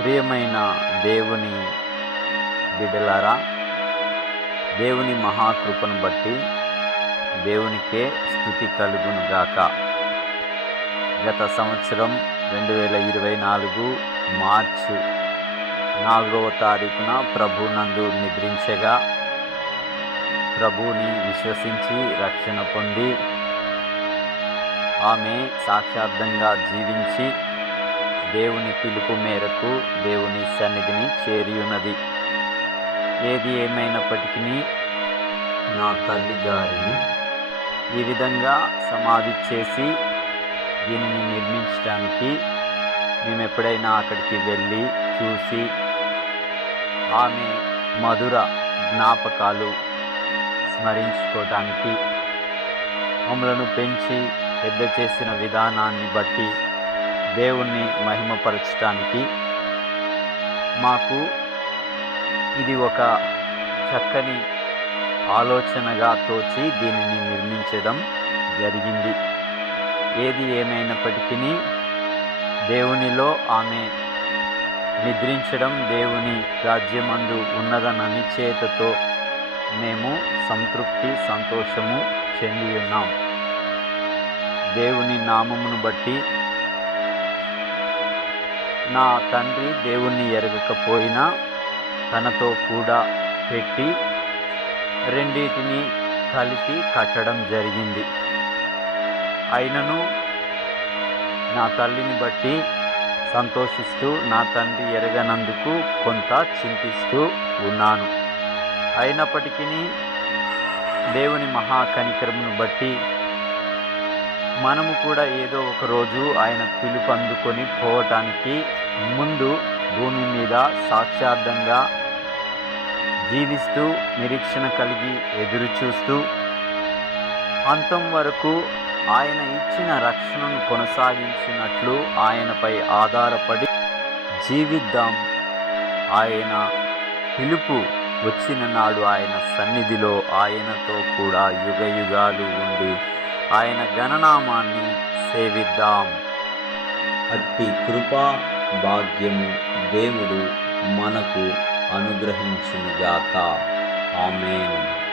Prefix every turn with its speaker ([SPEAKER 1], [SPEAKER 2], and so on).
[SPEAKER 1] ప్రియమైన దేవుని బిడ్డలారా దేవుని మహాకృపను బట్టి దేవునికే స్థుతి కలుగునుగాక. గత సంవత్సరం రెండు వేల ఇరవై నాలుగు మార్చు నాలుగవ తారీఖున ప్రభునందు నిద్రించగా ప్రభుని విశ్వసించి రక్షణ పొంది ఆమె సాక్షార్థంగా జీవించి దేవుని పిలుపు మేరకు దేవుని సన్నిధిని చేరియున్నది. ఏది ఏమైనప్పటికీ నా తల్లి గారిని ఈ విధంగా సమాధి చేసి దీనిని నిర్మించడానికి మేము ఎప్పుడైనా అక్కడికి వెళ్ళి చూసి ఆమె మధుర జ్ఞాపకాలు స్మరించుకోవటానికి మమ్మలను పెంచి పెద్ద చేసిన విధానాన్ని బట్టి దేవుణ్ణి మహిమపరచడానికి మాకు ఇది ఒక చక్కని ఆలోచనగా తోచి దీనిని నిర్మించడం జరిగింది. ఏది ఏమైనప్పటికీ దేవునిలో ఆమె నిద్రించడం దేవుని రాజ్యమందు ఉన్నదన్న నిశ్చయతతో మేము సంతృప్తి సంతోషము చెంది ఉన్నాం. దేవుని నామమును బట్టి నా తండ్రి దేవుణ్ణి ఎరగకపోయినా తనతో కూడా పెట్టి రెండింటిని కలిపి కట్టడం జరిగింది. అయినను నా తల్లిని బట్టి సంతోషిస్తూ నా తండ్రి ఎరగనందుకు కొంత చింతిస్తూ ఉన్నాను. అయినప్పటికీ దేవుని మహాకనికరమును బట్టి మనము కూడా ఏదో ఒక రోజు ఆయన పిలుపు అందుకొని పోవటానికి ముందు భూమి మీద సాక్షార్థంగా జీవిస్తూ నిరీక్షణ కలిగి ఎదురు చూస్తూ అంతం వరకు ఆయన ఇచ్చిన రక్షణను కొనసాగించినట్లు ఆయనపై ఆధారపడి జీవిద్దాం. ఆయన పిలుపు వచ్చిన నాడు ఆయన సన్నిధిలో ఆయనతో కూడా యుగ యుగాలు ఉండి ఆయన గణనామాన్ని సేవిద్దాం. అట్టి కృపా భాగ్యము దేవుడు మనకు అనుగ్రహించునుగాక. ఆమెను.